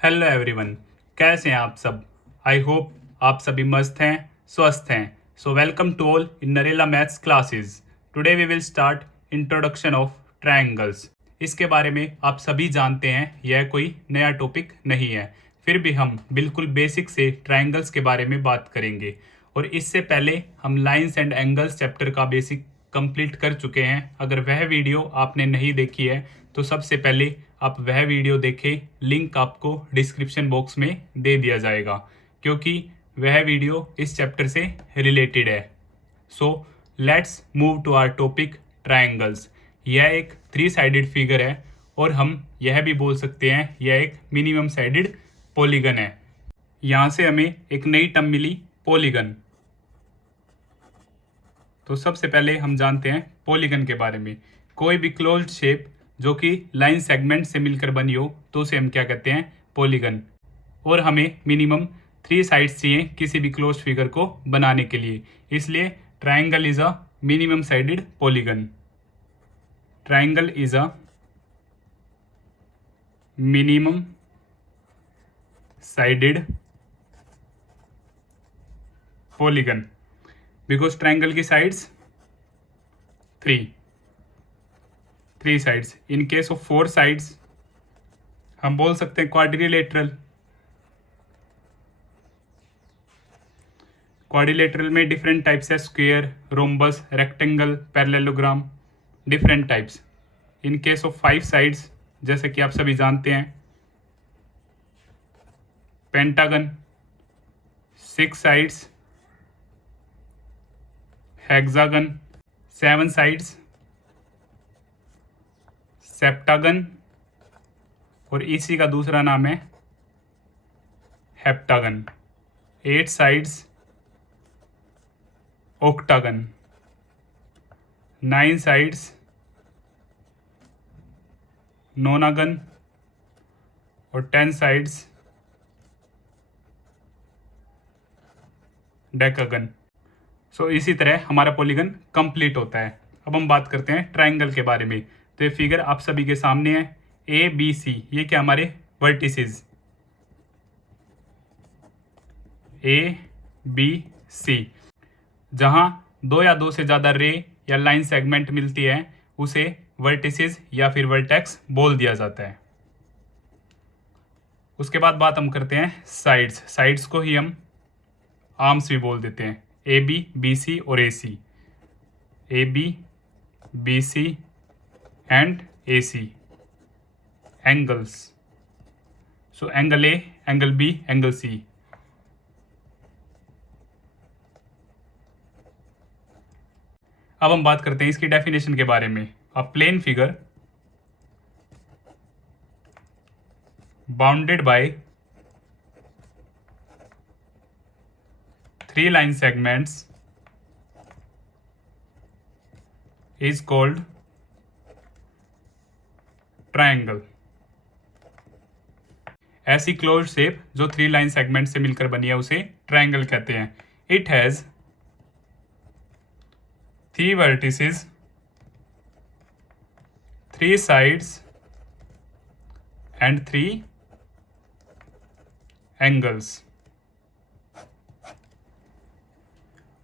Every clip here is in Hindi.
हेलो एवरीवन, कैसे हैं आप सब। आई होप आप सभी मस्त हैं, स्वस्थ हैं। So welcome to all in Narela maths classes. Today we will start introduction of triangles. इसके बारे में आप सभी जानते हैं, यह कोई नया टॉपिक नहीं है। फिर भी हम बिल्कुल बेसिक से ट्रायंगल्स के बारे में बात करेंगे। और इससे पहले हम लाइंस एंड एंगल्स चैप्टर का बेसिक कंप्लीट कर चुके हैं। अगर वह वीडियो आपने नहीं देखी है तो सबसे पहले आप वह वीडियो देखें। लिंक आपको डिस्क्रिप्शन बॉक्स में दे दिया जाएगा, क्योंकि वह वीडियो इस चैप्टर से रिलेटेड है। So let's move to our topic triangles. यह एक 3 साइडेड फिगर है और हम यह भी बोल सकते हैं यह एक मिनिमम साइडेड पॉलीगन है। यहाँ से हमें एक नई टर्म मिली, पॉलीगन। तो सबसे पहले हम जानते हैं पॉलीगन के बारे में। कोई भी क्लोज्ड शेप जो कि लाइन सेगमेंट से मिलकर बनी हो तो उसे हम क्या कहते हैं, पॉलीगन। और हमें मिनिमम 3 साइड्स चाहिए किसी भी क्लोज्ड फिगर को बनाने के लिए, इसलिए triangle is a minimum sided polygon. Triangle is a minimum sided polygon because triangle की sides 3 sides. In case of 4 sides हम बोल सकते हैं क्वाड्रिलेटरल। क्वाड्रिलेटरल में डिफरेंट टाइप्स है, square, rhombus, rectangle, parallelogram, different types. In case of 5 sides जैसे कि आप सभी जानते हैं pentagon. 6 sides hexagon. 7 sides septagon और इसी का दूसरा नाम है हेप्टागन। 8 sides octagon. 9 साइड्स नोनागन और 10 साइड्स डेकागन। सो इसी तरह हमारा पॉलीगन कंप्लीट होता है। अब हम बात करते हैं ट्रायंगल के बारे में। तो ये फिगर आप सभी के सामने है, ए बी सी। ये क्या हमारे वर्टिसेस, ए बी सी। जहां 2 या 2 से ज़्यादा रे या लाइन सेगमेंट मिलती है उसे वर्टिसेस या फिर वर्टेक्स बोल दिया जाता है। उसके बाद बात हम करते हैं साइड्स। साइड्स को ही हम आर्म्स भी बोल देते हैं, ए बी, बी सी और A C. A B, B C and A C. Angles, so angle A, angle B, angle C. अब हम बात करते हैं इसकी डेफिनेशन के बारे में। A plane figure bounded by 3 line segments is called triangle। ऐसी क्लोज्ड शेप जो 3 लाइन सेगमेंट से मिलकर बनी है उसे ट्रायंगल कहते हैं। It has 3 vertices, 3 sides and 3 angles।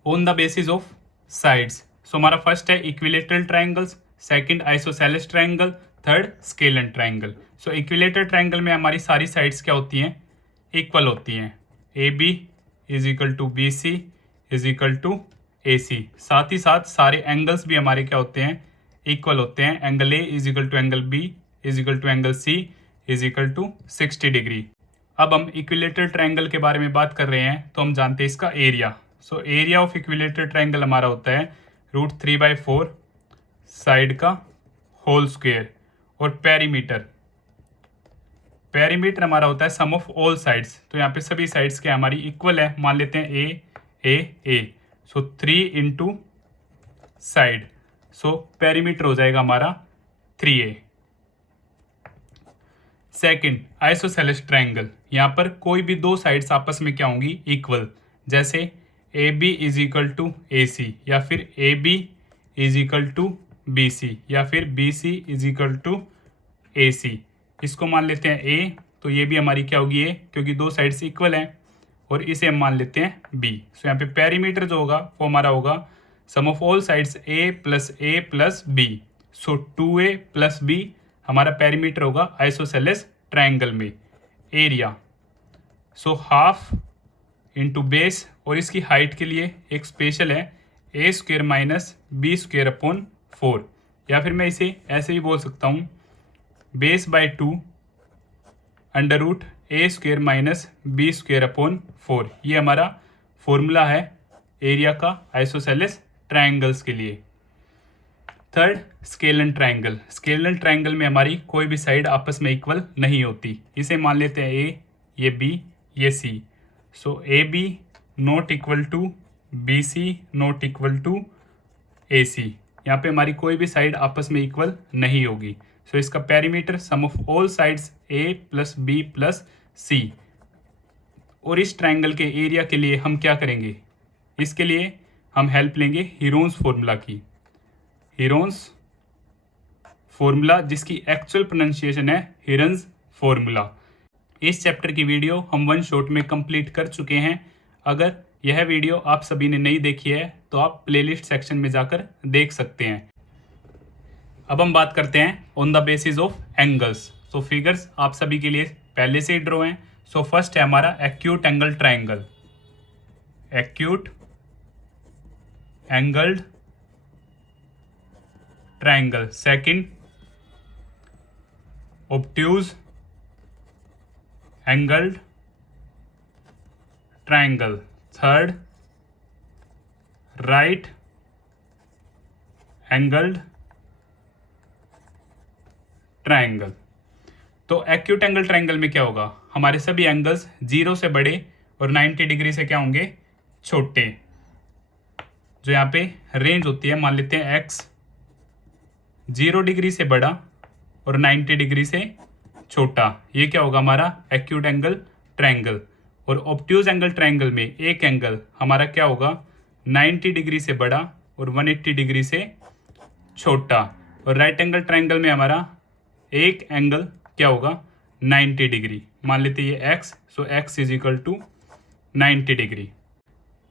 On the basis of sides. So हमारा फर्स्ट है equilateral triangles, second isosceles triangle, third scalene triangle. So equilateral triangle में हमारी सारी साइड्स क्या होती हैं, इक्वल होती हैं। A B is equal to B C is equal to A C. साथ ही साथ सारे एंगल्स भी हमारे क्या होते हैं, इक्वल होते हैं। Angle A is equal to angle B is equal to angle C is equal to 60 degree. अब हम इक्विलेटरल ट्रायंगल के बारे में बात कर रहे हैं तो हम जानते हैं इसका area. So area of equilateral triangle हमारा होता है √3/4 साइड का होल स्क्वायर। और पेरीमीटर, पेरीमीटर हमारा होता है सम ऑफ ऑल साइड्स। तो यहाँ पे सभी साइड्स के हमारी इक्वल है, मान लेते हैं ए। सो 3 इंटू साइड, सो पेरीमीटर हो जाएगा हमारा 3a। सेकंड आइसोसेलेस ट्रायंगल, यहाँ पर कोई भी 2 साइड्स आपस में क्या होंगी, इक्वल। जैसे A B is equal to A C, या फिर A B is equal to B C, या फिर B C is equal to A C. इसको मान लेते हैं ए तो ये भी हमारी क्या होगी ए, क्योंकि दो साइड्स इक्वल हैं, और इसे हम मान लेते हैं बी। सो यहाँ पे पेरीमीटर जो होगा वो हमारा होगा sum of all sides A plus B. So 2a plus B हमारा पेरीमीटर होगा आइसोसेलेस ट्राइंगल में। Area so half into base, और इसकी हाइट के लिए एक स्पेशल है A square minus B square upon 4, या फिर मैं इसे ऐसे भी बोल सकता हूँ base by 2 under root A square minus B square upon 4। ये हमारा फॉर्मूला है एरिया का आइसोसेलेस ट्राइंगल्स के लिए। Third, scalene triangle. Scalene triangle में हमारी कोई भी साइड आपस में इक्वल नहीं होती। इसे मान लेते हैं ए, ये बी, ये C. So A B not equal to B C not equal to A C. यहाँ पे हमारी कोई भी साइड आपस में इक्वल नहीं होगी। सो इसका perimeter sum of all sides A plus B plus C. और इस ट्राइंगल के एरिया के लिए हम क्या करेंगे, इसके लिए हम हेल्प लेंगे हीरोन्स फॉर्मूला की। हीरोन्स फॉर्मूला जिसकी एक्चुअल प्रोनाउंसिएशन है हिरन्स फॉर्मूला। इस चैप्टर की वीडियो हम वन शॉट में कंप्लीट कर चुके हैं। अगर यह वीडियो आप सभी ने नहीं देखी है तो आप प्लेलिस्ट सेक्शन में जाकर देख सकते हैं। अब हम बात करते हैं on the basis of angles. So figures आप सभी के लिए पहले से ही ड्रॉ हैं। सो फर्स्ट है हमारा acute angle triangle, acute angled triangle. Second, obtuse angled triangle. Third, right angled triangle. तो एक्यूट एंगल ट्राइंगल में क्या होगा, हमारे सभी एंगल्स 0 से बड़े और 90 डिग्री से क्या होंगे, छोटे। जो यहाँ पे रेंज होती है, मान लेते हैं एक्स 0 डिग्री से बड़ा और 90 डिग्री से छोटा, ये क्या होगा हमारा एक्यूट एंगल ट्राइंगल। और ऑब्ट्यूज एंगल ट्राइंगल में एक एंगल हमारा क्या होगा 90 डिग्री से बड़ा और 180 डिग्री से छोटा। और राइट एंगल ट्राइंगल में हमारा एक एंगल क्या होगा 90 डिग्री। मान लेते हैं ये X, so X is equal to 90 degree.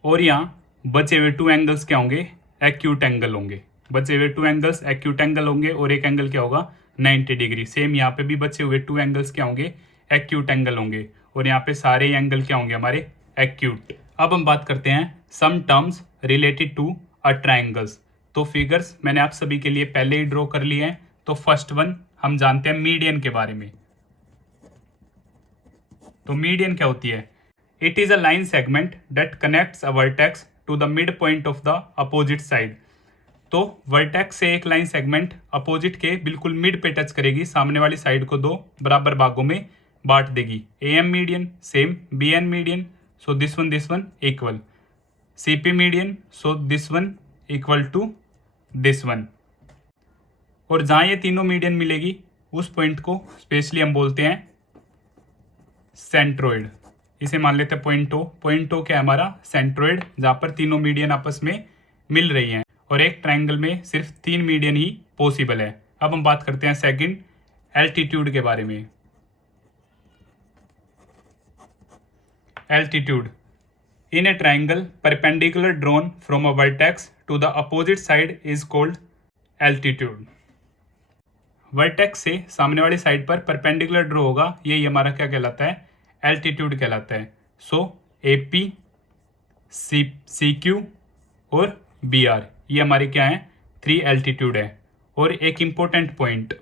और यहाँ बचे हुए 2 एंगल्स क्या होंगे, एक्यूट एंगल होंगे। बचे हुए 2 एंगल्स एक्यूट एंगल होंगे और एक एंगल क्या होगा 90 डिग्री। सेम यहाँ पे भी बचे हुए 2 एंगल्स क्या होंगे, एक्यूट एंगल होंगे। और यहाँ पे सारे एंगल क्या होंगे हमारे एक्यूट। अब हम बात करते हैं some terms related to a triangles. तो फिगर्स मैंने आप सभी के लिए पहले ही ड्रॉ कर लिए हैं। तो फर्स्ट वन हम जानते हैं मीडियन के बारे में। तो मीडियन क्या होती है, it is a line segment that connects a vertex to the mid point of the opposite side. तो वर्टेक्स से एक लाइन सेगमेंट अपोजिट के बिल्कुल मिड पे टच करेगी, सामने वाली साइड को 2 बराबर भागों में बांट देगी। A M median same, B N median, so this one equal, C P median, so this one equal to this one. और जहां ये तीनों मीडियन मिलेगी उस पॉइंट को स्पेशली हम बोलते हैं सेंट्रोइड। इसे मान लेते हैं पॉइंट ओ। पॉइंट ओ क्या है हमारा सेंट्रोइड, जहां पर तीनों मीडियन आपस में मिल रही हैं। और एक ट्राइंगल में सिर्फ 3 मीडियन ही पॉसिबल है। अब हम बात करते हैं सेकंड एल्टीट्यूड के बारे में। Altitude in a triangle perpendicular drawn from a vertex to the opposite side is called altitude. Vertex से सामने वाली साइड पर परपेंडिकुलर ड्रॉ होगा, यही हमारा क्या कहलाता है, एल्टीट्यूड कहलाता है। So A P C Q और बी आर, ये हमारे क्या है 3 एल्टीट्यूड है। और एक important point,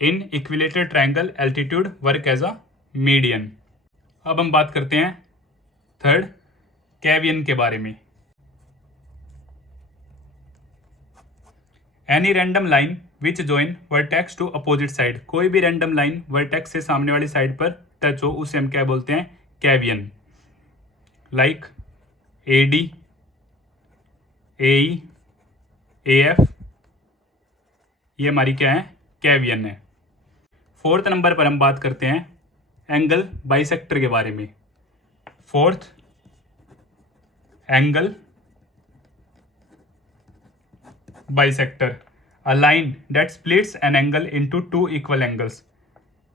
in equilateral triangle altitude work as a median. अब हम बात करते हैं थर्ड कैवियन के बारे में। Any random line which join vertex to opposite side, कोई भी रैंडम लाइन वर्टेक्स से सामने वाली साइड पर टच हो उसे हम क्या बोलते हैं, cevian. Like A D, A E, A F, ये हमारी क्या है कैवियन है। फोर्थ नंबर पर हम बात करते हैं एंगल बाइसेक्टर के बारे में। Fourth angle bisector. A line that splits an angle into two equal angles,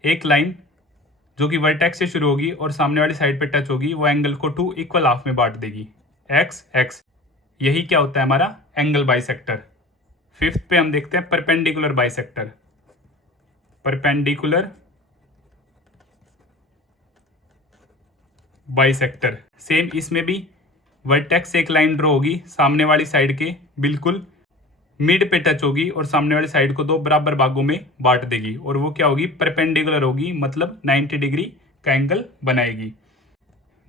एक लाइन जो कि वर्टेक्स से शुरू होगी और सामने वाली साइड पे टच होगी, वो एंगल को टू इक्वल हाफ में बांट देगी, एक्स एक्स। यही क्या होता है हमारा एंगल बाइसेक्टर। फिफ्थ पे हम देखते हैं perpendicular bisector. Perpendicular bisector same, इसमें भी वर्टेक्स से एक लाइन ड्रॉ होगी, सामने वाली साइड के बिल्कुल मिड पे टच होगी और सामने वाली साइड को दो बराबर भागों में बांट देगी, और वो क्या होगी परपेंडिकुलर होगी, मतलब 90 डिग्री का एंगल बनाएगी।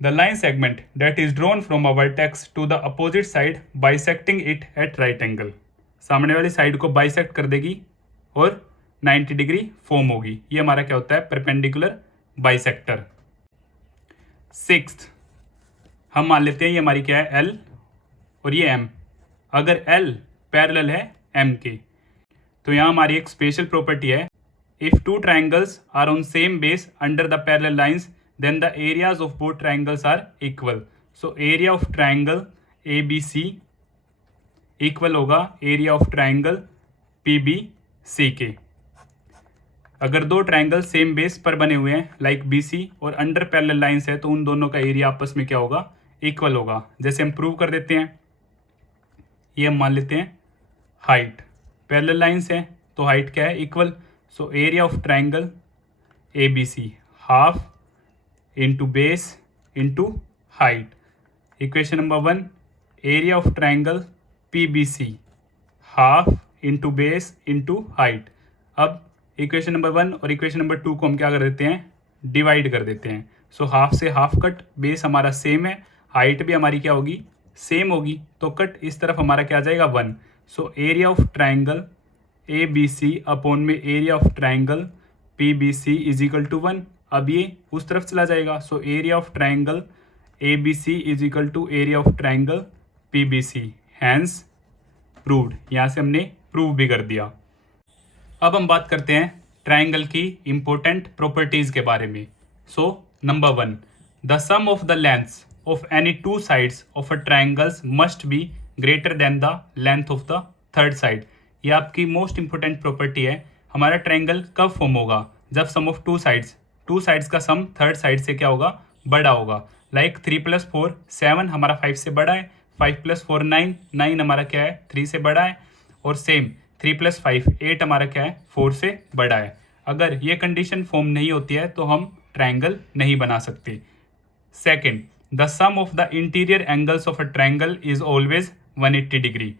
The line segment that is drawn from a vertex to the opposite side bisecting it at right angle, सामने वाली साइड को बाइसेक्ट कर देगी और 90 डिग्री फॉर्म होगी। ये हमारा क्या होता है परपेंडिकुलर बाइसेक्टर। सिक्स्थ, हम मान लेते हैं ये हमारी क्या है एल और ये एम। अगर एल पैरेलल है एम के, तो यहाँ हमारी एक स्पेशल प्रॉपर्टी है, if two triangles are on same base under the parallel lines then the areas of both triangles are equal. So area of triangle A B C equal होगा area of triangle P B C के। अगर दो ट्राइंगल सेम बेस पर बने हुए हैं लाइक बी सी और अंडर पैरेलल लाइंस है, तो उन दोनों का एरिया आपस में क्या होगा इक्वल होगा। जैसे हम प्रूव कर देते हैं, ये हम मान लेते हैं हाइट, पैरेलल लाइंस है तो हाइट क्या है equal. So area of triangle A B C half into base into height. Equation number 1, area of triangle P B C half into base into height. अब इक्वेशन नंबर 1 और इक्वेशन नंबर 2 को हम क्या कर देते हैं डिवाइड कर देते हैं। सो हाफ से हाफ कट, बेस हमारा सेम है, हाइट भी हमारी क्या होगी सेम होगी, तो कट इस तरफ हमारा क्या आ जाएगा 1। So area of triangle A B C upon में area of triangle P B C is equal to 1। अब ये उस तरफ चला जाएगा, so area of triangle A B C is equal to area of triangle P B C, hence proved. यहाँ से हमने प्रूव भी कर दिया। अब हम बात करते हैं ट्राइंगल की इंपॉर्टेंट प्रॉपर्टीज के बारे में। So number 1, the sum of the lengths of any two sides of a triangles must be greater than the length of the third side. ये आपकी मोस्ट इंपॉर्टेंट प्रॉपर्टी है। हमारा ट्राइंगल कब फॉर्म होगा, जब सम ऑफ टू साइड्स का सम थर्ड साइड से क्या होगा बड़ा होगा। लाइक 3 + 4 7 हमारा 5 से बड़ा है, 5 + 4 9 9 हमारा क्या है 3 से बड़ा है, और सेम 3 + 5 8 हमारा क्या है 4 से बड़ा है। अगर ये कंडीशन फॉर्म नहीं होती है तो हम ट्राइंगल नहीं बना सकते। Second, the sum of the interior angles of a triangle is always 180 degree.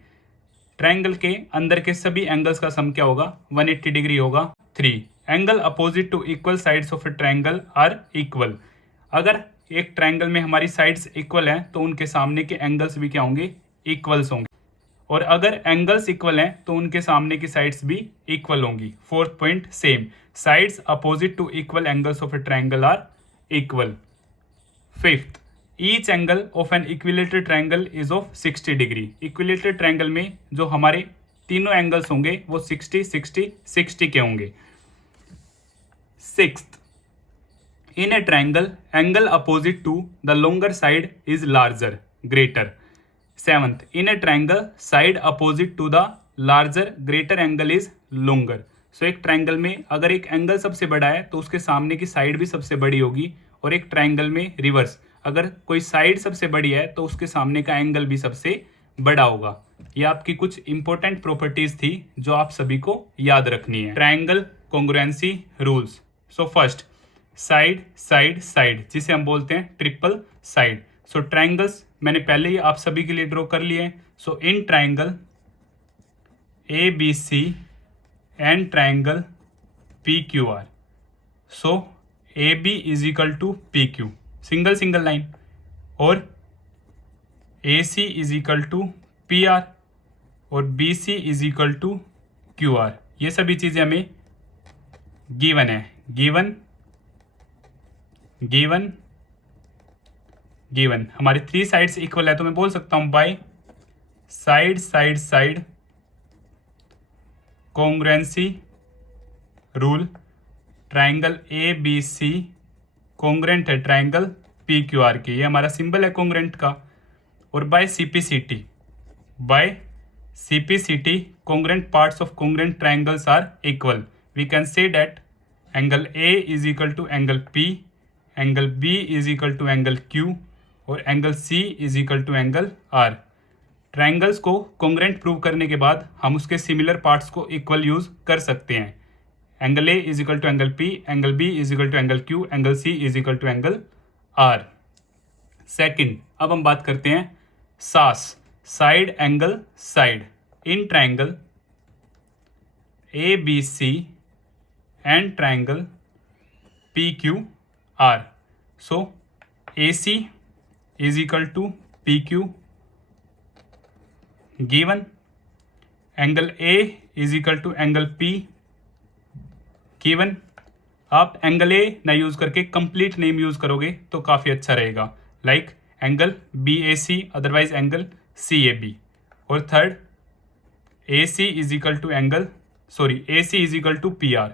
Triangle के अंदर के सभी एंगल्स का सम क्या होगा 180 डिग्री होगा। 3, angle opposite to equal sides of a triangle are equal. अगर एक ट्राइंगल में हमारी साइड्स इक्वल हैं तो उनके सामने के एंगल्स भी क्या होंगे इक्वल्स होंगे, और अगर एंगल्स इक्वल हैं तो उनके सामने की साइड्स भी इक्वल होंगी। Fourth point same, sides opposite to equal angles of a triangle are equal. Fifth, each angle of an equilateral triangle is of 60 degree. Equilateral triangle में जो हमारे तीनों एंगल्स होंगे वो 60 60 60 के होंगे। Sixth, in a triangle angle opposite to the longer side is larger greater। seventh, in a triangle side opposite to the larger greater angle is longer। सो एक ट्राइंगल में अगर एक एंगल सबसे बड़ा है तो उसके सामने की साइड भी सबसे बड़ी होगी, और एक ट्राइंगल में रिवर्स, अगर कोई साइड सबसे बड़ी है तो उसके सामने का एंगल भी सबसे बड़ा होगा। ये आपकी कुछ इंपॉर्टेंट प्रॉपर्टीज थी जो आप सभी को याद रखनी है। Triangle congruency rules. So first, side side side, जिसे हम बोलते हैं ट्रिपल साइड। सो ट्राइंगल्स मैंने पहले ही आप सभी के लिए ड्रॉ कर लिए हैं। So in triangle A B C and triangle P Q R, so A B is equal to P Q, single single line, और A C is equal to P R, और B C is equal to Q R. ये सभी चीज़ें हमें गिवन है, गिवन गिवन गिवन। हमारी 3 साइड्स इक्वल है तो मैं बोल सकता हूं by side side side congruency rule triangle A B C congruent है ट्राइंगल पी क्यू आर के, ये हमारा सिंबल है कॉन्ग्रुएंट का। और by CPCT, by CPCT, congruent parts of congruent triangles are equal. We can say that angle A is equal to angle P, angle B is equal to angle Q और angle C is equal to angle R. Triangles को कॉन्ग्रेंट प्रूव करने के बाद हम उसके सिमिलर पार्ट्स को इक्वल यूज कर सकते हैं. Angle A is equal to angle P, angle B is equal to angle Q, angle C is equal to angle R. Second, अब हम बात करते हैं SAS, side angle side. In triangle ABC and triangle PQR. So AC is equal to PQ given. Angle A is equal to angle P given. आप एंगल ए ना यूज करके कंप्लीट नेम यूज करोगे तो काफी अच्छा रहेगा, like angle BAC otherwise angle CAB. और third, AC is equal to angle AC is equal to PR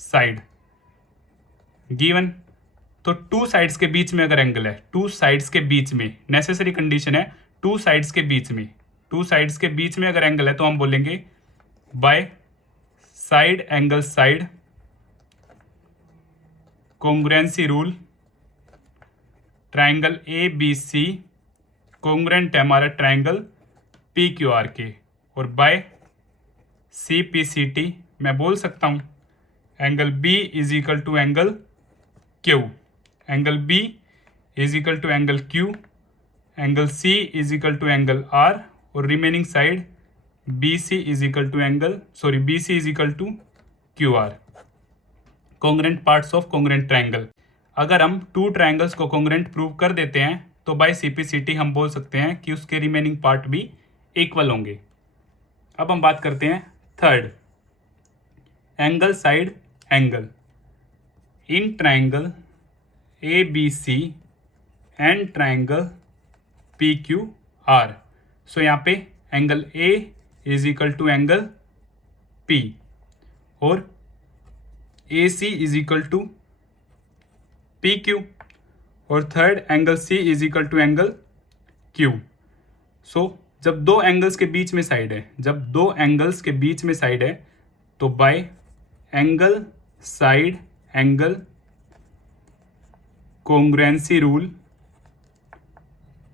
side given. तो टू साइड्स के बीच में अगर एंगल है, टू साइड्स के बीच में नेसेसरी कंडीशन है, टू साइड्स के बीच में अगर एंगल है तो हम बोलेंगे bye side angle side congruency rule. Triangle ABC congruent है हमारा ट्राइंगल PQR के. और बाय CPCT मैं बोल सकता हूं angle B is equal to angle Q, angle B is equal to angle Q, angle C is equal to angle R और remaining side BC is equal to QR. Congruent parts of congruent triangle. अगर हम टू ट्राइंगल्स को कॉन्ग्रेंट प्रूव कर देते हैं तो बाय CPCT हम बोल सकते हैं कि उसके रिमेनिंग पार्ट भी इक्वल होंगे. अब हम बात करते हैं third, angle side angle. In triangle ABC and triangle PQR. So यहाँ पे angle A is equal to angle P और AC is equal to PQ और third angle C is equal to angle Q. So जब दो एंगल्स के बीच में साइड है, तो by angle side angle congruency rule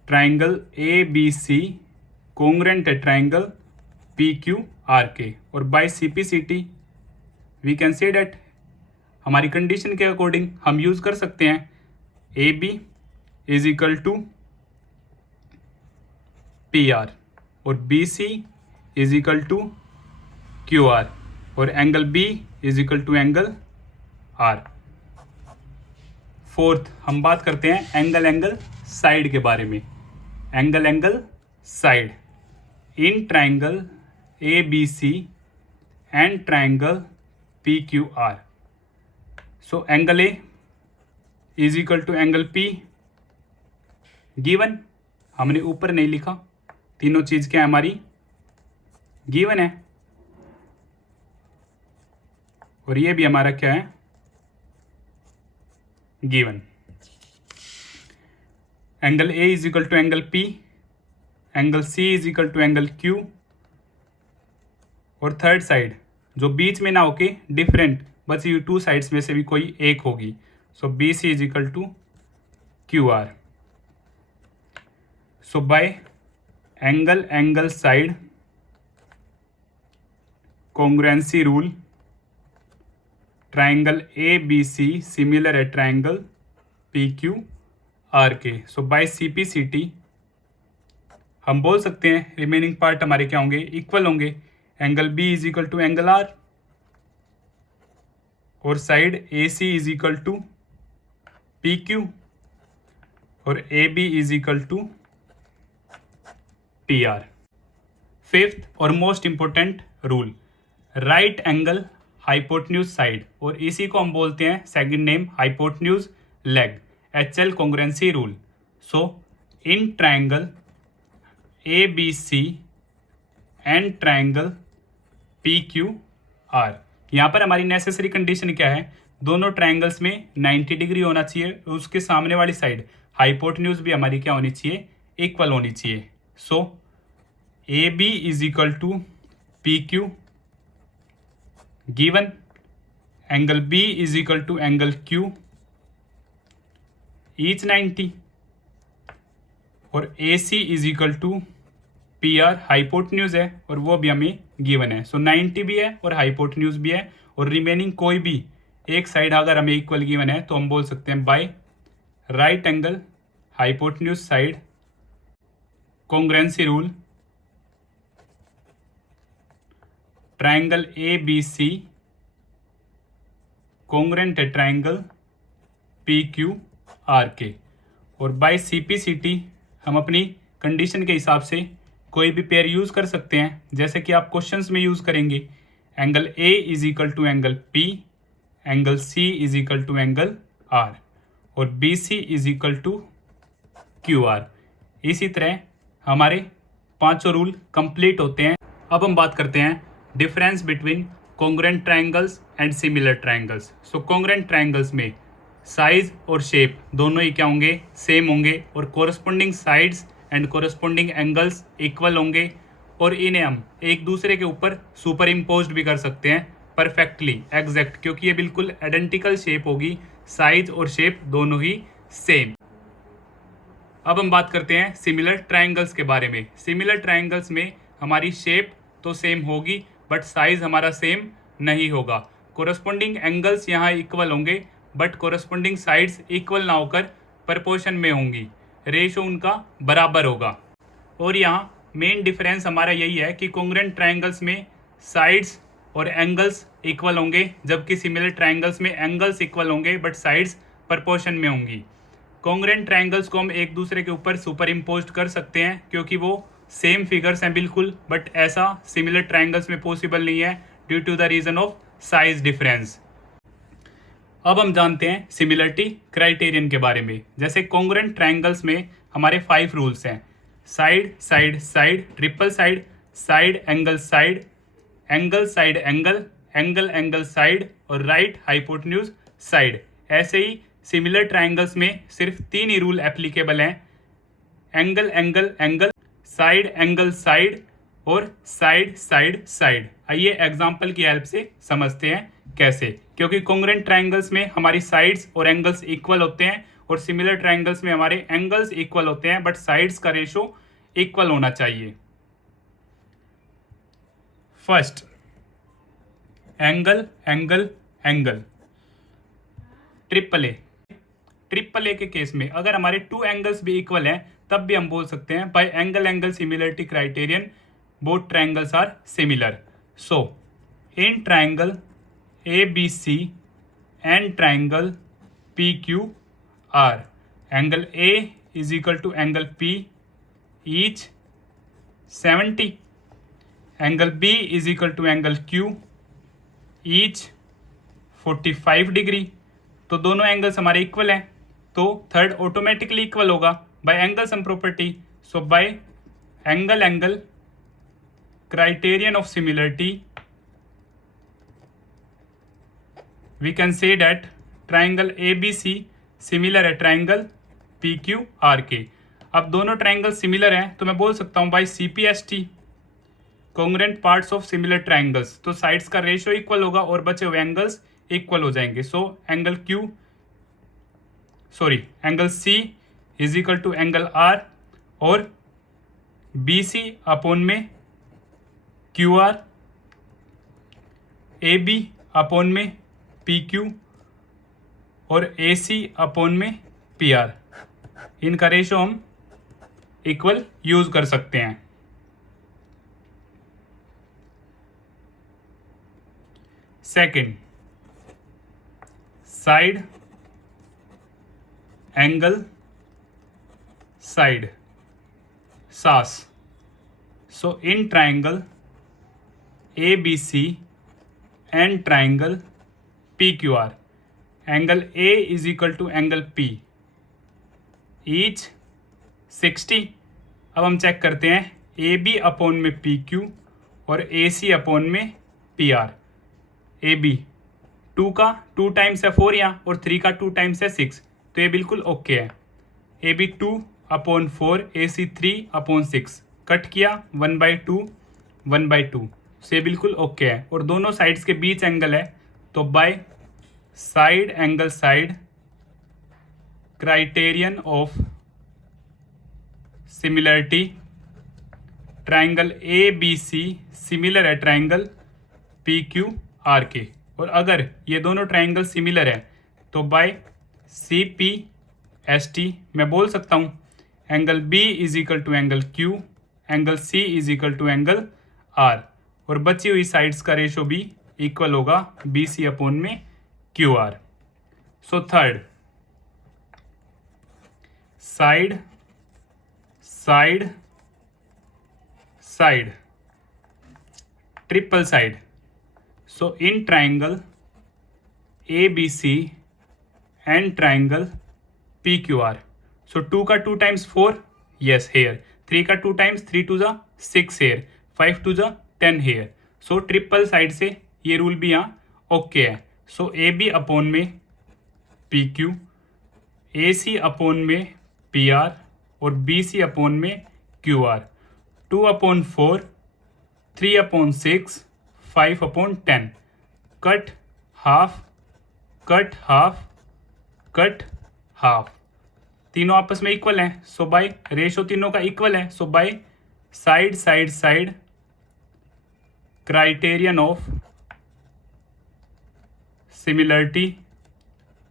triangle ABC congruent है ट्राइंगल PQR के. और by CPCT we can say that हमारी कंडीशन के अकॉर्डिंग हम यूज कर सकते हैं AB is equal to PR और BC is equal to QR और angle B is equal to angle R. Fourth, हम बात करते हैं एंगल साइड के बारे में. Angle side in triangle ABC and triangle PQR. So angle A is equal to angle P given. हमने ऊपर नहीं लिखा, तीनों चीज क्या है हमारी गिवन है और ये भी हमारा क्या है given. Angle A is equal to angle P, angle C is equal to angle Q और थर्ड साइड जो बीच में ना होके डिफरेंट बस ये टू साइड्स में से भी कोई एक होगी. So BC is equal to QR. So by angle side congruency rule triangle ABC similar है ट्राइंगल PQR के. सो बाय CPCT हम बोल सकते हैं रिमेनिंग पार्ट हमारे क्या होंगे इक्वल होंगे. Angle B is equal to angle R और side AC is equal to PQ और AB is equal to PR. Fifth और most important rule, right angle hypotenuse side और इसी को हम बोलते हैं second name hypotenuse leg, HL congruency rule. So in triangle ABC and triangle PQR. यहाँ पर हमारी नेसेसरी कंडीशन क्या है, दोनों ट्राइंगल्स में 90 डिग्री होना चाहिए, उसके सामने वाली साइड हाइपोटेन्यूज भी हमारी क्या होनी चाहिए इक्वल होनी चाहिए. So A B is equal to P Q, given angle B is equal to angle Q, each 90, और A C is equal to P R, hypotenuse है और वो भी हमें गिवन है। सो 90 भी है और हाइपोटन्यूज भी है, और रिमेनिंग कोई भी एक साइड अगर हमें इक्वल गिवन है तो हम बोल सकते हैं by right angle hypotenuse side congruency rule, triangle A B C congruent है ट्राइंगल पी क्यू आर के, और बाय सीपीसीटी हम अपनी कंडीशन के हिसाब से कोई भी पेयर यूज कर सकते हैं, जैसे कि आप क्वेश्चंस में यूज करेंगे angle A is equal to angle P, angle C is equal to angle R, और B C is equal to Q R. इसी तरह हमारे पांचों रूल कंप्लीट होते हैं। अब हम बात करते हैं difference between congruent triangles and similar triangles. So congruent triangles में साइज और शेप दोनों ही क्या होंगे, सेम होंगे, और corresponding sides and corresponding angles equal होंगे, और इन्हें हम एक दूसरे के ऊपर सुपर इम्पोज्ड भी कर सकते हैं परफेक्टली एग्जैक्ट, क्योंकि ये बिल्कुल आइडेंटिकल शेप होगी, साइज और शेप दोनों ही सेम। अब हम बात करते हैं सिमिलर ट्राइंगल्स के बारे में। सिमिलर ट्राइंगल्स में हमारी शेप तो सेम होगी बट साइज हमारा सेम नहीं होगा। कोरस्पोंडिंग एंगल्स यहाँ इक्वल होंगे बट कोरस्पोंडिंग साइड्स इक्वल ना होकर प्रपोर्शन में होंगी, रेशो उनका बराबर होगा। और यहाँ मेन डिफरेंस हमारा यही है कि कॉन्ग्रुएंट ट्राइंगल्स में साइड्स और एंगल्स इक्वल होंगे, जबकि सिमिलर ट्राइंगल्स में एंगल्स इक्वल होंगे बट साइड्स प्रपोर्शन में होंगी। कॉन्ग्रुएंट ट्राइंगल्स को हम एक दूसरे के ऊपर सुपर इम्पोज कर सकते हैं क्योंकि वो सेम फिगर्स हैं बिल्कुल, बट ऐसा सिमिलर ट्राइंगल्स में पॉसिबल नहीं है due to the reason of size difference. अब हम जानते हैं सिमिलरिटी क्राइटेरियन के बारे में। जैसे कॉन्ग्रुएंट ट्राइंगल्स में हमारे 5 रूल्स हैं, side side side, triple side, side angle side, angle side angle, angle angle side, और राइट हाइपोटेन्यूज साइड। ऐसे ही सिमिलर ट्राइंगल्स में सिर्फ 3 ही रूल एप्लीकेबल हैं, angle angle angle, side angle side, और साइड साइड साइड। आइए एग्जांपल की हेल्प से समझते हैं कैसे, क्योंकि कॉन्ग्रुएंट ट्राइंगल्स में हमारी साइड्स और एंगल्स इक्वल होते हैं और सिमिलर ट्राइंगल्स में हमारे एंगल्स इक्वल होते हैं बट साइड्स का रेशो इक्वल होना चाहिए। First, angle angle angle, triple A. Triple A के केस में अगर हमारे 2 एंगल्स भी इक्वल हैं तब भी हम बोल सकते हैं by angle angle similarity criterion both triangles are similar. So in triangle A B C and triangle P Q R, angle A is equal to angle P each 70, angle B is equal to angle Q each 45 degree. तो दोनों एंगल्स हमारे इक्वल हैं, तो थर्ड ऑटोमेटिकली इक्वल होगा by angle sum property. So by angle angle criterion of similarity we can say that triangle A B C similar है ट्राइंगल पी क्यू आर के। अब दोनों ट्राइंगल सिमिलर हैं तो मैं बोल सकता हूँ by C P S T, congruent parts of similar triangles, तो साइड्स का रेशियो इक्वल होगा और बचे हुए एंगल्स इक्वल हो जाएंगे। So angle C is equal to angle R, और बी सी अपॉन में Q R, A B upon में पी क्यू, और ए सी अपॉन में पी आर। इनका रेशो हम इक्वल यूज कर सकते हैं। Second, side angle side, SAS. So in triangle A B C and triangle P Q R, angle A is equal to angle P each 60। अब हम चेक करते हैं ए बी अपॉन में पी क्यू और ए सी अपॉन में पी आर। ए बी 2 का 2 टाइम्स है 4 यहाँ, और 3 का 2 टाइम्स है 6, तो ये बिल्कुल ओके है। A B 2 upon 4, A C 3 upon 6, cut किया 1/2 1/2, से बिल्कुल ओके है। और दोनों साइड्स के बीच एंगल है, तो by side angle side criterion of similarity triangle A B C similar है ट्राइंगल पी क्यू आर के। और अगर ये दोनों ट्राइंगल सिमिलर है तो by C P S T मैं बोल सकता हूँ angle B is equal to angle Q, angle C is equal to angle R, और बची हुई साइड्स का रेशो भी इक्वल होगा बी सी अपॉन में Q R. So third, side side side triple side. So in triangle A B C and triangle P Q R, so 2 का 2 टाइम्स 4 यस हेयर, 3 का 2 टाइम्स 3 टू जा 6 हेयर, 5 टू जा 10 हेयर। सो ट्रिपल साइड से ये रूल भी यहाँ ओके है। सो ए बी अपॉन में पी क्यू, ए सी अपॉन में पी आर और बी सी अपॉन में Q are, 2/4, 3/6, 5/10, cut half cut half cut half, तीनों आपस में इक्वल हैं। सो बाय रेशो तीनों का इक्वल है। So by side side side criterion of similarity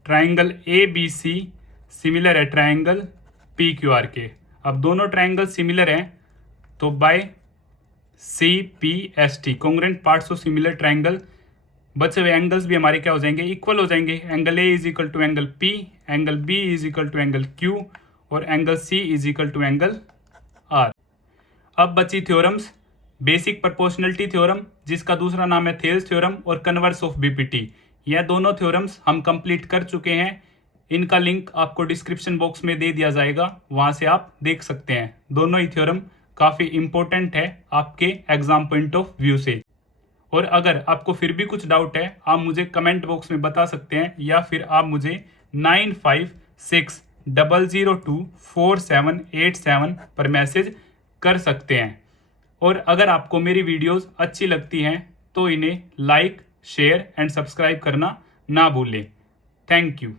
triangle A B C similar है ट्राइंगल पी क्यू आर के। अब दोनों ट्राइंगल सिमिलर हैं तो by C P S T congruent parts of similar triangle, बचे हुए एंगल्स भी हमारे क्या हो जाएंगे, इक्वल हो जाएंगे। Angle A is equal to angle P, angle B is equal to angle Q और angle C is equal to angle R. अब बची थ्योरम्स, बेसिक प्रोपोर्शनलिटी थ्योरम जिसका दूसरा नाम है थेल्स थ्योरम और कन्वर्स ऑफ बीपीटी। यह दोनों थ्योरम्स हम कंप्लीट कर चुके हैं। इनका लिंक आपको डिस्क्रिप्शन बॉक्स में दे दिया जाएगा, वहां से आप देख सकते हैं। दोनों ही थ्योरम काफ़ी इंपॉर्टेंट है आपके एग्जाम पॉइंट ऑफ व्यू से। और अगर आपको फिर भी कुछ डाउट है आप मुझे कमेंट बॉक्स में बता सकते हैं, या फिर आप मुझे 9560024787 पर मैसेज कर सकते हैं। और अगर आपको मेरी वीडियोस अच्छी लगती हैं तो इन्हें लाइक, शेयर एंड सब्सक्राइब करना ना भूलें। Thank you.